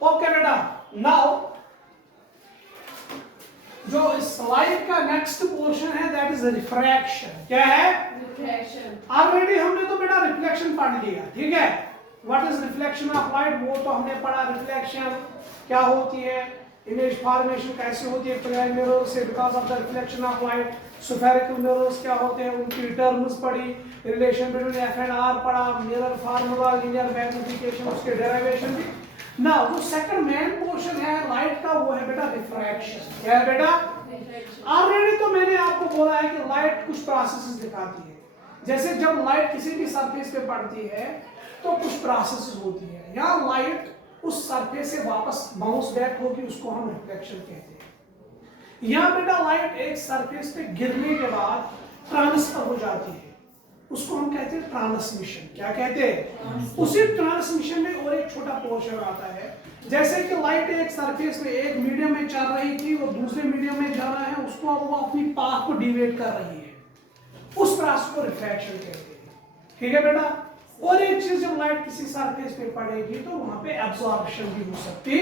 Okay बेटा, now जो इस लाइट का नेक्स्ट पोर्शन है दैट इज रिफ्रैक्शन। क्या है? रिफ्रैक्शन। ऑलरेडी हमने तो बेटा रिफ्लेक्शन पढ़ लिया, ठीक है। What is reflection of light, वो तो हमने पढ़ा। रिफ्लेक्शन क्या होती है, इमेज फॉर्मेशन कैसे होती है क्लियर मिरर से because of the reflection of light. Spherical mirrors क्या होते हैं, उनकी टर्म्स पढ़ी, relation between F and R पढ़ा, मिरर फार्मूला, लीनियर मैग्निफिकेशन, उसके डेरिवेशन भी। नाउ जो सेकंड मेन पोर्शन है लाइट का वो है बेटा रिफ्रैक्शन। क्या है बेटा? ऑलरेडी तो मैंने आपको बोला है कि लाइट कुछ प्रोसेसेस दिखाती है। जैसे जब लाइट किसी भी सरफेस पे पड़ती है तो कुछ प्रोसेसेस होती है, या लाइट उस सरफेस से वापस बाउंस बैक होगी, उसको हम रिफ्लेक्शन कहते हैं। या बेटा लाइट एक सरफेस पे गिरने के बाद ट्रांसफर हो जाती है, उसको हम कहते हैं ट्रांसमिशन। क्या कहते हैं? उसी ट्रांसमिशन में और एक छोटा पोर्शन आता है। जैसे कि लाइट एक सरफेस में एक मीडियम में चल रही थी, वो दूसरे मीडियम में जा रहा है, उसको अब वो अपनी पाथ को डिवेट कर रही है, उस प्रोसेस को रिफ्रैक्शन कहते हैं। ठीक है बेटा। और एक चीज, जब लाइट किसी सरफेस पे पड़ेगी तो वहां पे एब्जॉर्प्शन भी हो सकती।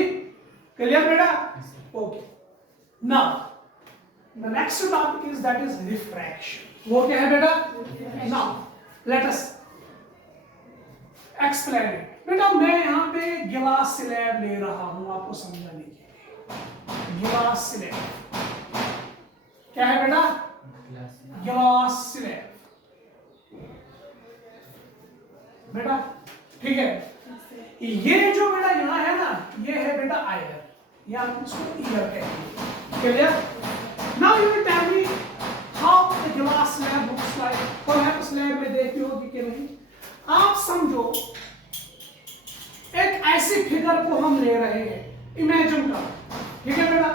क्लियर बेटा? Okay, now the next topic is that is refraction. वो क्या है बेटा? Now let us explain it. बेटा मैं यहाँ पे गिलास स्लैब ले रहा हूं आपको समझाने के लिए। गिलास स्लैब क्या है बेटा? गिलास स्लैब बेटा, ठीक है। ये जो बेटा यहाँ है ना, ये है बेटा आयर, या आप इसको ईयर कहते हैं। Clear? Now you will tell me how the glass slab looks like. Perhaps slab में देखी होगी कि नहीं। आप समझो एक ऐसी फिगर को हम ले रहे हैं, इमेजिन करो, ठीक है बेटा?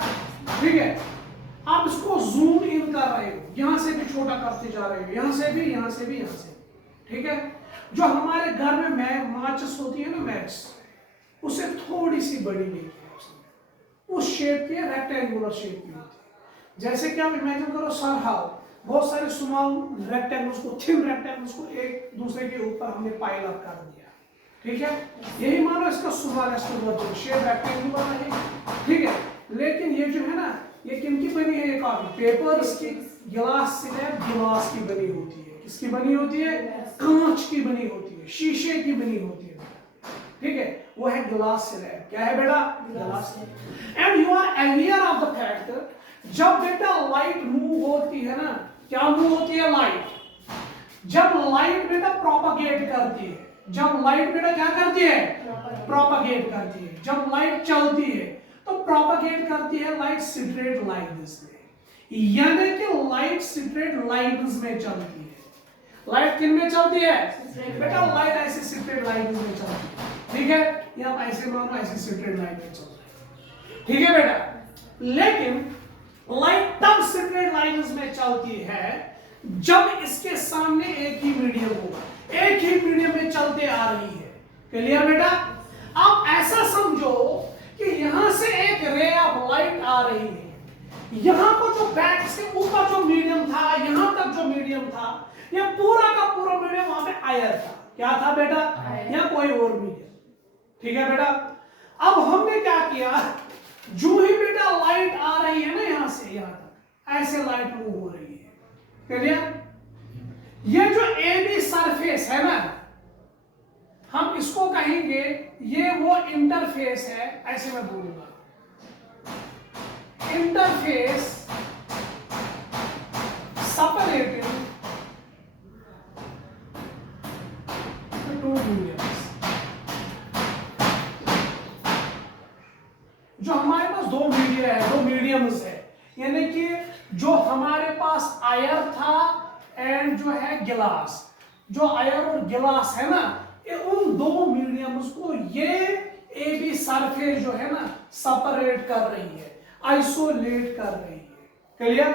ठीक है, आप इसको जूम इन कर रहे हो, यहां से भी छोटा करते जा रहे हो, यहां से भी, यहां से भी, यहां से भी, ठीक है। जो हमारे घर में माचिस होती है ना, मैच, उसे थोड़ी सी बड़ी लेके है उसने, उस शेप की रेक्टेंगुलर शेप की होती है। जैसे कि आप इमेजिन करो सरहाउ, बहुत सारे स्मॉल रेक्टेंगल्स को, थिन रेक्टेंगल्स को एक दूसरे के ऊपर हमने पाइल अप कर दिया, ठीक है। यही मानो इसका स्मॉलेस्ट शेप रेक्टेंगुलर है, ठीक है। लेकिन ये जो है ना, ये किनकी बनी है? ये कॉपी पेपर्स की। गिलास स्लैब गिलास की बनी होती है। किसकी बनी होती है? कांच की बनी होती है, शीशे की बनी होती है, ठीक है। वो है गिलास स्लैब। क्या है बेटा? Glass. And you are aware of the fact, जब बेटा लाइट मूव होती है ना, क्या मूव होती है? लाइट। जब लाइट बेटा प्रोपागेट करती है, जब लाइट बेटा क्या करती है? प्रोपागेट करती है। जब लाइट चलती है तो प्रोपागेट करती है लाइट स्ट्रेट लाइंस में, यानी कि लाइट स्ट्रेट लाइंस में चलती है। लाइट किन में चलती है? बेटा लाइट ऐसे स्ट्रेट लाइंस में चलती है, ठीक है। या आप ऐसे मानो ऐसे स्ट्रेट लाइन में चल रही है, ठीक है बेटा। लेकिन लाइट तब स्ट्रेट लाइंस में चलती है जब इसके सामने एक ही मीडियम होगा, एक ही मीडियम में चलते आ रही है। क्लियर बेटा? आप ऐसा समझो कि यहां से एक रे ऑफ लाइट आ रही है, यहां को जो बैक से ऊपर जो मीडियम था, यहां तक जो मीडियम था, ये पूरा का पूरा मीडियम वहां पे आयर था। क्या था बेटा? या कोई और मीडियम, ठीक है बेटा। अब हमने क्या किया, जो ही बेटा लाइट आ रही है ना यहां से यहां तक, ऐसे लाइट मूव हो रही है। क्लियर? ये जो ए बी सरफेस है ना, हम इसको कहेंगे ये वो इंटरफेस है, ऐसे मैं बोलूंगा interface separating the two mediums। जो हमारे पास दो मीडिया है, दो मीडियम्स है, यानी कि जो हमारे पास आयर था एंड जो है गिलास, जो आयर और गिलास है ना, ये उन दो मीडियम्स को ये ए बी सरफेस जो है ना सेपरेट कर रही है, आइसोलेट कर रही है। क्लियर?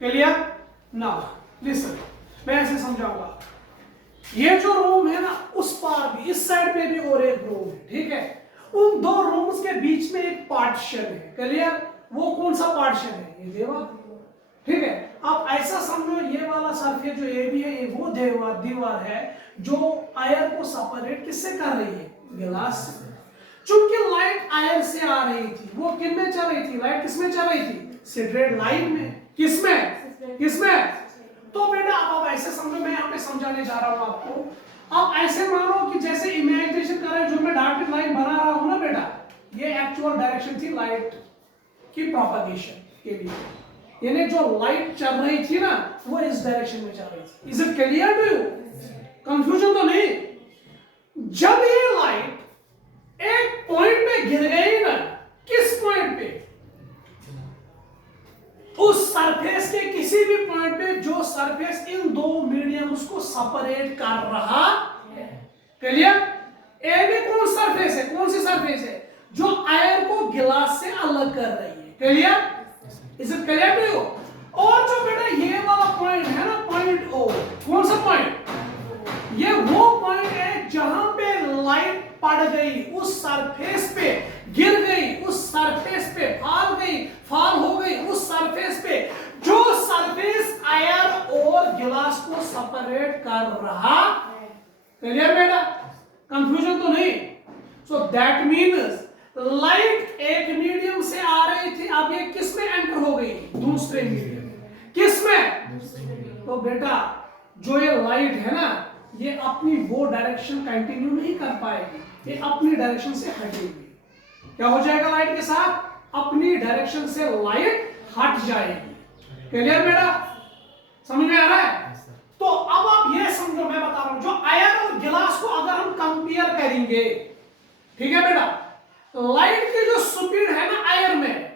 क्लियर? नाउ लिसन, मैं ऐसे समझाऊंगा। ये जो रूम है ना, उस पार भी, इस साइड पे भी और एक रूम है, ठीक है। उन दो रूम्स के बीच में एक पार्टीशन है। क्लियर? वो कौन सा पार्टीशन है? ये दीवार, ठीक है। आप ऐसा समझो, ये वाला सरफेस जो ये भी है, ये वो दीवार है जो आयर को सेपरेट किससे कर रही है? गिलास से। चूंकि लाइट आयर जा रही थी, वो किन में चल रही थी? लाइट किस में चल रही थी? स्ट्रेट लाइन में। किसमें? किसमें? तो बेटा आप ऐसे समझो, मैं यहाँ पे समझाने जा रहा हूँ आपको। आप ऐसे मानो कि जैसे इमेजिनेशन कर रहे हैं, जो मैं डॉटेड लाइन बना रहा हूँ ना बेटा, ये एक्चुअल डायरेक्शन थी लाइट की प्रोपगेशन के लिए, यानी जो लाइट चल रही थी ना वो इस डायरेक्शन में चल रही थी। Is it clear to you? Confusion तो नहीं? जब ये लाइट एक पॉइंट पे गिर गई ना, किस पॉइंट पे? उस सरफेस के किसी भी पॉइंट पे जो सरफेस इन दो मीडियम्स को सेपरेट कर रहा है। क्लियर? ए भी कौन सरफेस है? कौन सी सरफेस है? जो एयर को गिलास से अलग कर रही है। Clear? Is it clear to you? और जो बेटा ये वाला पॉइंट है ना, पॉइंट ओ, कौन सा पॉइंट? ये वो पॉइंट है जहां पे लाइट पड़ गई, उस सरफेस पे गिर गई, उस सरफेस पे फॉल हो गई उस सरफेस पे जो सरफेस एयर और गिलास को सेपरेट कर रहा है। क्लियर बेटा? कंफ्यूजन तो नहीं? सो दैट मीन्स लाइट एक मीडियम से आ रही थी, अब ये किस में एंटर हो गई? दूसरे मीडियम में। किस में? तो बेटा जो ये लाइट है ना, ये अपनी वो डायरेक्शन कंटिन्यू नहीं कर पाएगी, ये अपनी डायरेक्शन से हटेगी। क्या हो जाएगा लाइट के साथ? अपनी डायरेक्शन से लाइट हट जाएगी। क्लियर बेटा? समझ में आ रहा है? तो अब आप ये समझो, मैं बता रहा हूं, जो आयन और गिलास को अगर हम कंपेयर करेंगे, ठीक है बेटा, लाइट की जो स्पीड है ना एयर में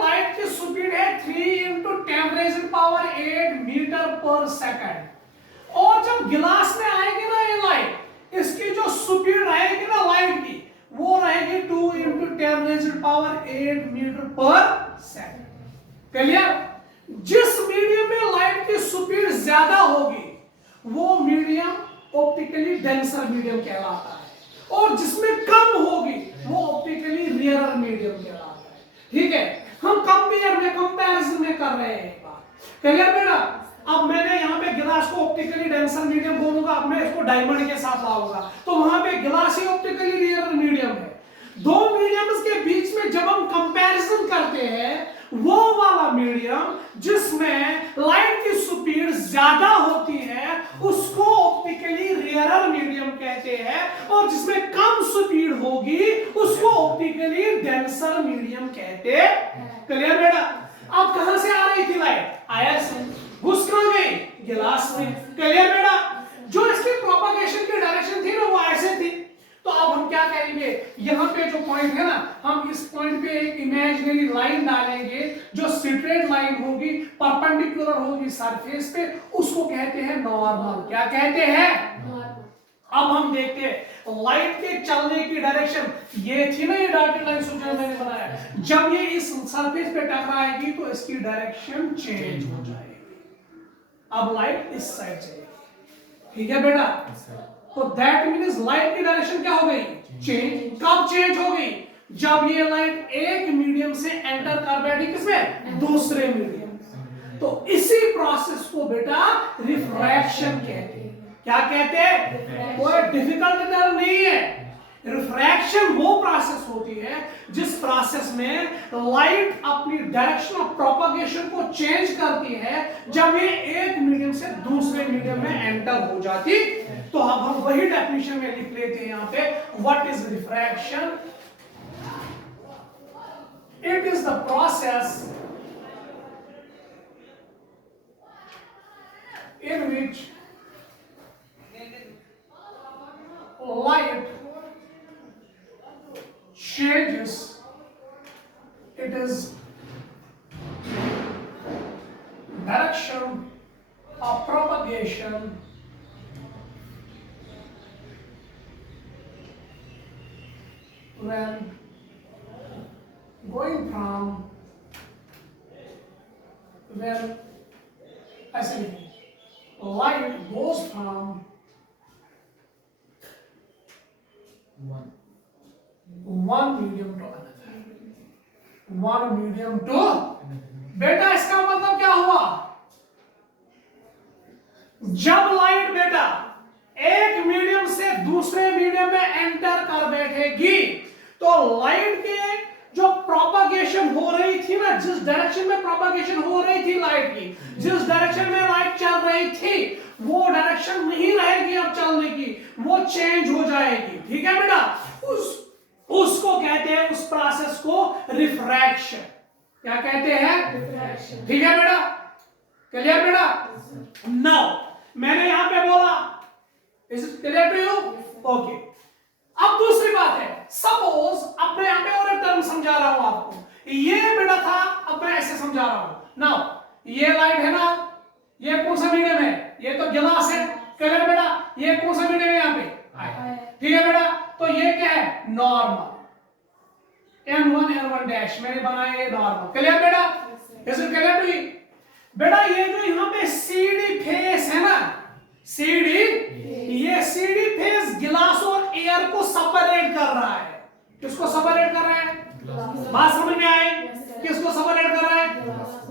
लाइट की स्पीड है 3 × 10⁸ मीटर पर सेकंड। और जब गिलास में आएगी ना ये लाइट, इसकी जो स्पीड रहेगी ना लाइट की, वो रहेगी 2 × 10⁸ मीटर पर सेकंड। क्लियर? जिस मीडियम में लाइट की स्पीड ज्यादा होगी वो मीडियम ऑप्टिकली डेंसर मीडियम कहलाता है, और जिसमें कम होगी वो ऑप्टिकली रेयरर मीडियम कहलाता है। ठीक है? हम कंपैरिजन में कर रहे हैं बात। क्लियर बेटा? अब मैंने यहाँ पे गिलास को ऑप्टिकली डेंसर मीडियम बोलूंगा, अब मैं इसको डायमंड के साथ लाऊंगा, तो वहां पे गिलास ही ऑप्टिकली रेयरर मीडियम है। दो मीडियम्स के बीच में जब हम कंपैरिजन करते हैं, वो वाला मीडियम जिसमें लाइट की स्पीड ज्यादा होती है उसको ऑप्टिकली रेयरर मीडियम कहते हैं, और जिसमें कम स्पीड होगी उसको ऑप्टिकली डेंसर मीडियम कहते हैं। क्लियर बेटा? अब कहां से आ रही थी लाइट? आयर से। घुस कहां गई? गिलास में। क्लियर बेटा? जो इसकी प्रोपगेशन की डायरेक्शन थी ना वो ऐसे थी। तो अब हम क्या करेंगे, यहाँ पे जो पॉइंट है ना, हम इस पॉइंट पे एक इमेजिनरी लाइन डालेंगे जो स्ट्रेट लाइन होगी, परपेंडिकुलर होगी सरफेस पे, उसको कहते हैं नॉर्मल। क्या कहते हैं? अब हम देखते हैं लाइट के चलने की डायरेक्शन, ये थी ना ये डॉटेड लाइन जो मैंने बनाया, जब ये इस सरफेस पे टकराएगी तो इसकी डायरेक्शन चेंज हो जाएगी। अब लाइट इस साइड चलेगी। ठीक है बेटा? तो दैट मीन्स लाइट की डायरेक्शन क्या हो गई? चेंज। कब चेंज हो गई? जब ये लाइट एक मीडियम से एंटर कर बैठी किसमें? दूसरे मीडियम। तो इसी प्रोसेस को बेटा रिफ्रैक्शन कहते हैं। क्या कहते हैं? कोई डिफिकल्ट टर्म नहीं है। रिफ्रैक्शन वो प्रोसेस होती है जिस प्रोसेस में लाइट अपनी डायरेक्शन ऑफ प्रोपगेशन को चेंज करती है जब ये एक मीडियम से दूसरे मीडियम में एंटर हो जाती। तो अब हम वही डेफिनेशन में लिख लेते हैं यहां पे, what is refraction? It is the process in which light changes its direction of propagation when going from light goes from one medium to another, one medium to बेटा इसका मतलब क्या हुआ? जब लाइट बेटा एक मीडियम से दूसरे मीडियम में एंटर कर बैठेगी तो लाइट के जो प्रोपागेशन हो रही थी ना, जिस डायरेक्शन में प्रोपागेशन हो रही थी लाइट की, जिस डायरेक्शन में लाइट चल रही थी, वो डायरेक्शन नहीं रहेगी अब चलने की, वो चेंज हो जाएगी। ठीक है बेटा, उसको कहते हैं, उस प्रोसेस को रिफ्रैक्शन। क्या कहते हैं? ठीक है बेटा, क्लियर बेटा? नाउ मैंने यहां पे बोला, is it clear to you? Okay. अब दूसरी बात है, सपोज अब मैं यहां पे और एक टर्म समझा रहा हूं आपको, ये बेटा था, अब मैं ऐसे समझा रहा हूं। नाउ ये लाइट है ना, ये कौन सा मीडियम है? ये तो गिलास है। क्लियर बेटा? ये कौन सा मीडियम है यहाँ पे? ठीक है बेटा, तो ये क्या है? नॉर्मल, N1 N1 डैश मैंने बनाया ये नॉर्मल। क्लियर बेटा? Is it clear to you? बेटा ये जो यहाँ पे CD फेस है ना, CD, ये CD फेस गिलास और एयर को सेपरेट कर रहा है। किसको सेपरेट कर रहा है? बात समझ में आई? किसको सेपरेट कर रहा है?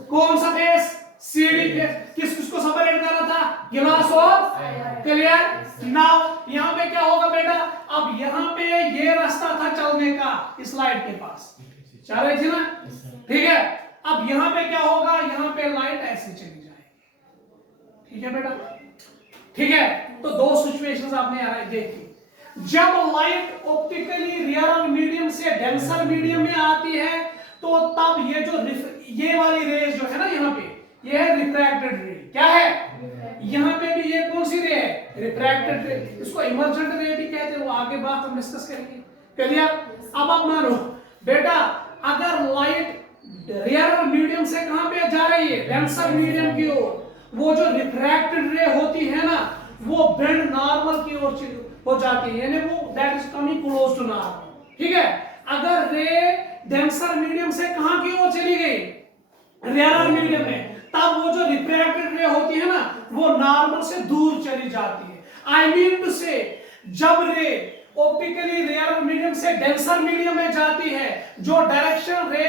कौन सा फेस? CD face. किसको सेपरेट कर रहा था? गिलास और। क्लियर? नाउ यहाँ पे क्या होगा बेटा? अब यहाँ पे ये रास्ता था चलने का, इस लाइट के पास चल रही थी ना, ठीक है? अब यहाँ पे क्या होगा? यहाँ पे लाइट ऐसे चली जाएगी। ठीक है बेटा? ठीक है, तो दो सिचुएशंस आपने यहाँ देखी। जब लाइट ऑप्टिकली रेयर मीडियम से डेंसर मीडियम में आती है, तो तब ये जो ये वाली रेज जो है ना, यहाँ पे ये है रिफ्रैक्टेड रे। क्या है? यहाँ पे भी ये कौन सी रे है? रिफ्रैक्टेड रे। इसको इमर्जेंट रे भी कहते हैं, वो आगे बात हम डिस्कस करेंगे। क्लियर? अब आप मानो बेटा, अगर लाइट रेयर मीडियम से कहां पे जा रही है? डेंसर मीडियम की ओर, वो जो रिफ्रैक्टेड रे होती है ना, वो बेंड नॉर्मल की ओर हो जाती है, यानी वो that is coming close to normal. ठीक है? अगर रे डेंसर मीडियम से कहां की ओर चली गई? रेयर मीडियम में, तब वो जो रिफ्रैक्टेड रे होती है ना, वो नॉर्मल से दूर चली जाती है। आई मीन टू से, जब रे ऑप्टिकली रेयर मीडियम से डेंसर मीडियम में जाती है, जो डायरेक्शन रे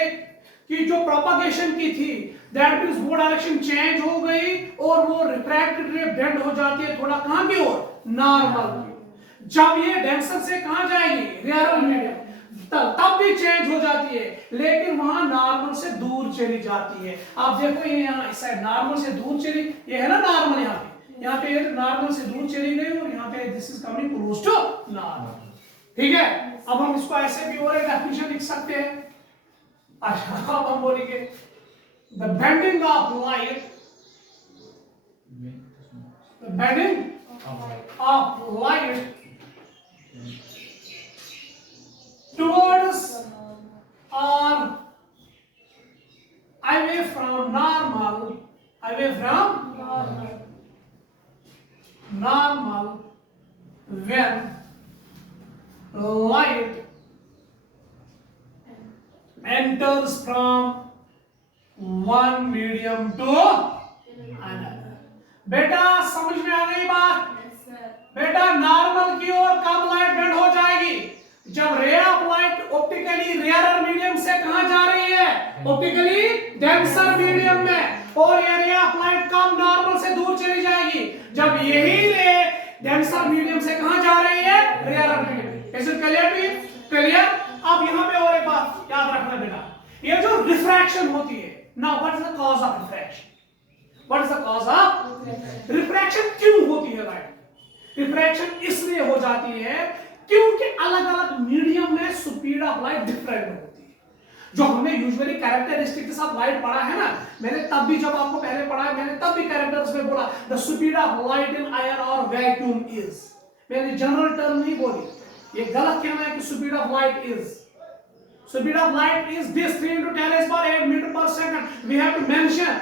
की जो प्रोपगेशन की थी, दैट मींस वो डायरेक्शन चेंज हो गई और वो रिफ्रैक्टेड रे बेंड हो जाती है थोड़ा कहां की ओर? नॉर्मल की। जब ये डेंसर से कहां जाएगी? रेयर मीडियम, तब भी चेंज हो जाती है, लेकिन वहां नॉर्मल से दूर चली जाती है। आप देखो ये यहाँ इस साइड नॉर्मल से दूर चली, ये है ना नॉर्मल, यहाँ पे नॉर्मल से दूर चली गई और यहाँ पे this is coming close to normal. ठीक है? अब हम इसको ऐसे भी और एक डेफिनेशन लिख सकते हैं। अच्छा, अब हम बोलेंगे the bending of light, the bending of light towards or away from normal, away from normal when light enters from one medium to another। बेटा समझ में आ गई बात? बेटा नॉर्मल की ओर कब लाइट बेंड हो जाएगी? जब ray of light optically rare medium से कहां जा रही है? ऑप्टिकली डेंसर मीडियम में, और ये रे ऑफ लाइट कब नॉर्मल से दूर चली जाएगी? जब यही रे डेंसर मीडियम से कहां जा रही है? Rare medium. Is it clear to you? Clear? अब यहां पे और एक बात याद रखना बेटा, ये जो रिफ्रैक्शन होती है, now what is the cause of refraction? What is the cause of refraction? क्यों होती है लाइट? रिफ्रैक्शन इसलिए हो जाती है क्योंकि अलग अलग मीडियम में स्पीड ऑफ लाइट डिफरेंट होती है। जो हमने यूजुअली कैरेक्टरिस्टिक्स ऑफ लाइट पढ़ा है ना, मैंने तब भी जब आपको पहले पढ़ा है, मैंने तब भी कैरेक्टर्स में बोला the speed of light in air और वैक्यूम इज, मैंने जनरल टर्म नहीं बोली, ये गलत कहना है कि speed of light is, speed of light is this 3 into 10 raised by 8 meter per second, we have to mention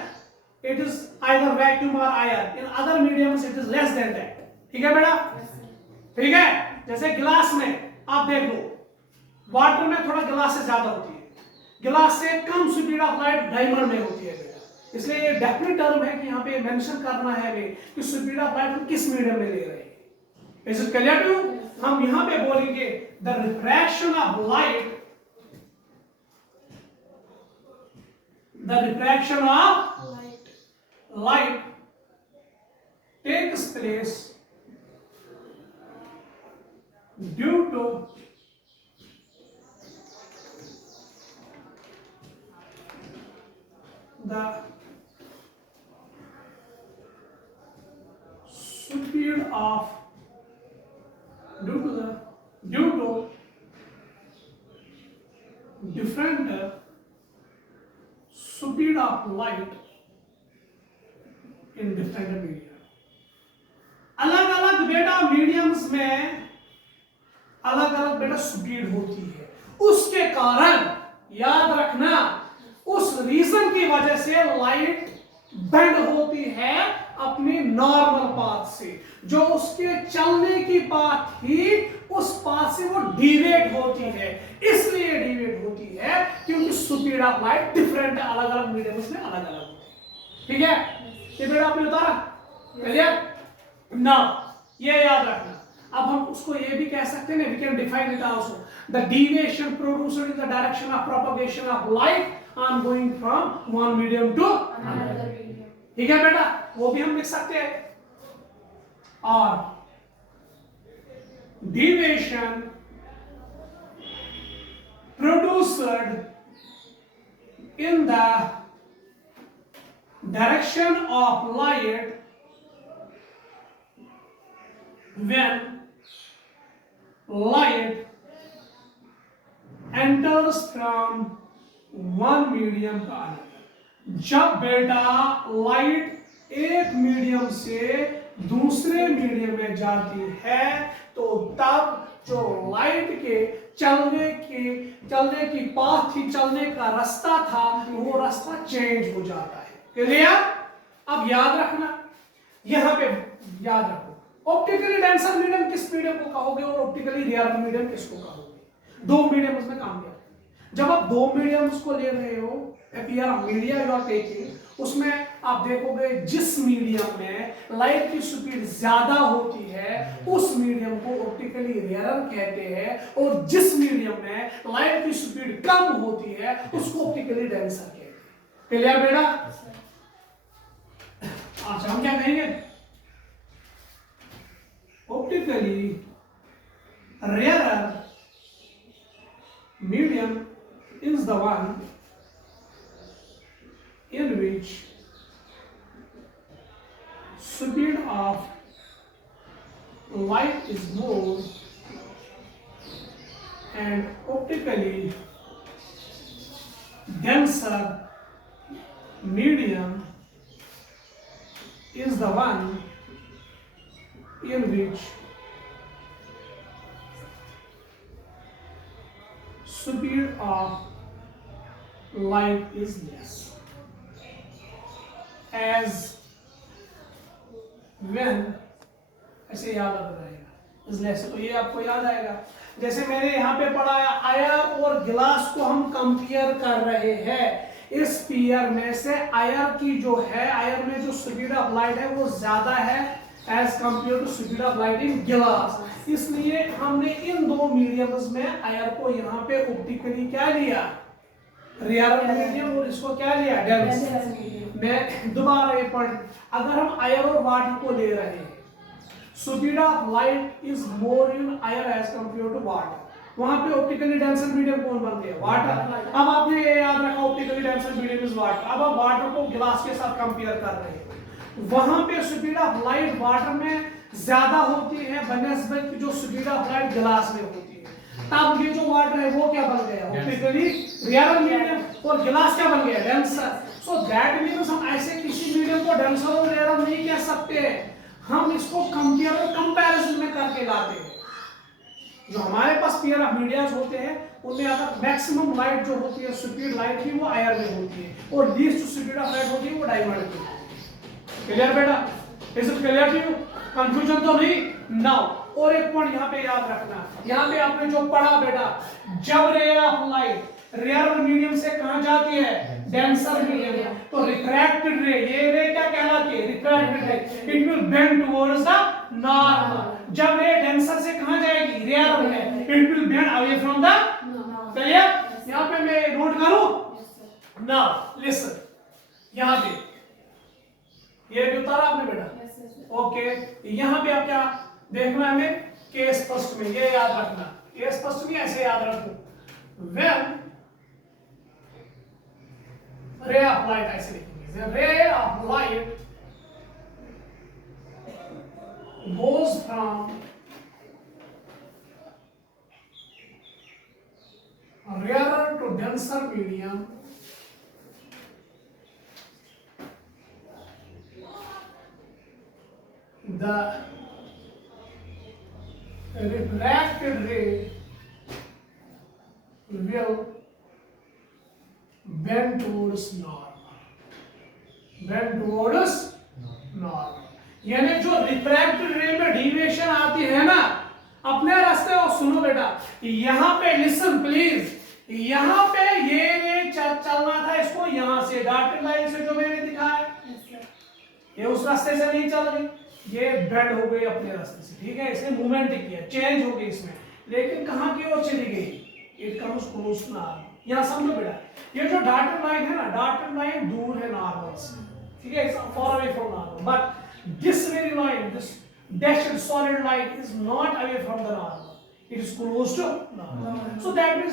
it is either vacuum or air, in other mediums it is less than that। ठीक है बेटा? ठीक है? जैसे गिलास में आप देख लो, वाटर में थोड़ा गिलास से ज्यादा होती है, गिलास से कम स्पीड ऑफ लाइट डायमंड में होती है बेटा। इसलिए ये डेफिनेट टर्म है कि यहाँ पे मेंशन करना है कि स्पीड ऑफ लाइट हम किस मीडियम में ले रहे हैं। Is it clear to you? हम यहाँ पे बोलेंगे the refraction of light, the refraction of light takes place due to the speed of due to different speed of light in different media. अलग अलग बेटा मीडियम्स में अलग अलग बेटा स्पीड होती है, उसके कारण याद रखना उस रीजन की वजह से लाइट बेंड होती है अपनी नॉर्मल पाथ से, जो उसके चलने की पाथ थी उस पाथ से वो डिवेट होती है। इसलिए डिवेट होती है क्योंकि स्पीड ऑफ लाइट डिफरेंट है, अलग अलग मीडियम्स में अलग अलग होती है। ठीक है, ये बेटा आपने उतारा क्लियर ना, ये याद रखना। अब हम उसको ये भी कह सकते हैं, we can define it also, the deviation produced in the direction of propagation of light on going from one medium to another medium. ठीक है बेटा, वो भी हम लिख सकते हैं। और deviation produced in the direction of light when light enters from one medium to another। जब बेटा लाइट एक मीडियम से दूसरे मीडियम में जाती है तो तब जो लाइट के चलने की पाथ थी, चलने का रास्ता था, वो रास्ता चेंज हो जाता है। क्लियर? अब याद रखना, यहां पे याद रखो, ऑप्टिकली डेंसर मीडियम किस मीडियम को कहोगे और ऑप्टिकली रेयर मीडियम किसको कहोगे? दो मीडियम उसमें काम किया। जब आप दो मीडियम्स को ले रहे हो, मीडिया यू आर टेकिंग, उसमें आप देखोगे जिस मीडियम में लाइट की स्पीड ज्यादा होती है उस मीडियम को ऑप्टिकली रेयर कहते हैं, और जिस मीडियम में लाइट की स्पीड कम होती है उसको ऑप्टिकली डेंसर कहते हैं। क्लियर बेटा? अच्छा, हम क्या कहेंगे? Optically rarer medium is the one in which speed of light is more, and optically denser medium is the one in which speed of light is less, as when, ऐसे याद आता रहेगा is less, तो ये आपको याद आएगा। जैसे मैंने यहाँ पे पढ़ा है, आयर और गिलास को हम कंपेयर कर रहे हैं, इस पेयर में से आयर की जो है, आयर में जो स्पीड ऑफ लाइट है वो ज्यादा है as compared to speed of light in glass. इसलिए हमने इन दो मीडियम्स में आयर को यहाँ पे ऑप्टिकली क्या लिया? रेयर मीडियम, और इसको क्या लिया? डेंस। मैं दोबारा ये पढ़, अगर हम आयर और वाटर को ले रहे हैं, speed of light is more in air as compared to water, वहां पे ऑप्टिकली डेंसर मीडियम कौन बनते हैं? वाटर। अब आपने ये याद रखा, optically denser medium is water. अब आप वाटर को गिलास के साथ कंपेयर कर रहे हैं, वहां पे स्पीड ऑफ लाइट वाटर में ज्यादा होती है बनस्बत जो स्पीड ऑफ लाइट गिलास में होती है। तब ये जो वाटर है वो क्या बन गया? ऑप्टिकली रेयर मीडियम, और गिलास क्या बन गया? डेंसर। सो दैट मींस हम ऐसे किसी मीडियम को डेंसर और रेयर नहीं कह सकते, हम इसको कंपेयर और कंपैरिजन में करके लाते हैं। जो हमारे पास पेयर ऑफ मीडियाज होते हैं उनमें अगर मैक्सिमम लाइट जो होती है, स्पीड लाइट की, वो आयर में होती है, और लीस्ट स्पीड ऑफ लाइट होती है वो डायमंड की। क्लियर बेटा? Is it clear to you? Confusion तो नहीं? नाउ और एक पॉइंट यहाँ पे याद रखना, यहाँ पे आपने जो पढ़ा बेटा, जब ray of light rare medium से कहां जाती है? Denser medium. तो रिफ्रैक्टेड रे, ये रे क्या कहलाती है? रिफ्रैक्टेड रे। It will bend towards the normal. जब रे डेंसर से कहां जाएगी? रेयर में, it will bend away from the clear? यहाँ पे मैं नोट करूं? नाउ लिसन, यहाँ पे ये भी उतारा आपने बेटा? ओके, यहाँ पे आप क्या देखना है हमें? केस फर्स्ट में, ये याद रखना, केस फर्स्ट में ऐसे याद रखो, when रे ऑफ लाइट ऐसे लिखेंगे, रे of light goes from rarer to denser medium the refracted ray will bend towards normal, bend towards normal। यानी जो रिफ्रैक्टेड रे में डिविएशन आती है ना अपने रास्ते, और सुनो बेटा यहाँ पे लिसन प्लीज, यहाँ पे ये रे चलना था इसको यहाँ से डॉटेड लाइन से जो मैंने दिखाया, ये उस रास्ते से नहीं चल रही, ये बेंड हो गई अपने रास्ते से, ठीक है, इसने मूवमेंट किया, चेंज हो गई इसमें, लेकिन कहाँ की ओर चली गई, it comes close to normal. यहाँ समझो बेटा, ये जो डॉटेड लाइन है ना, डॉटेड लाइन दूर है नॉर्मल से, ठीक है, it's for away from normal, but this very line, this dashed solid line is not away from the normal, it is close to normal, so that means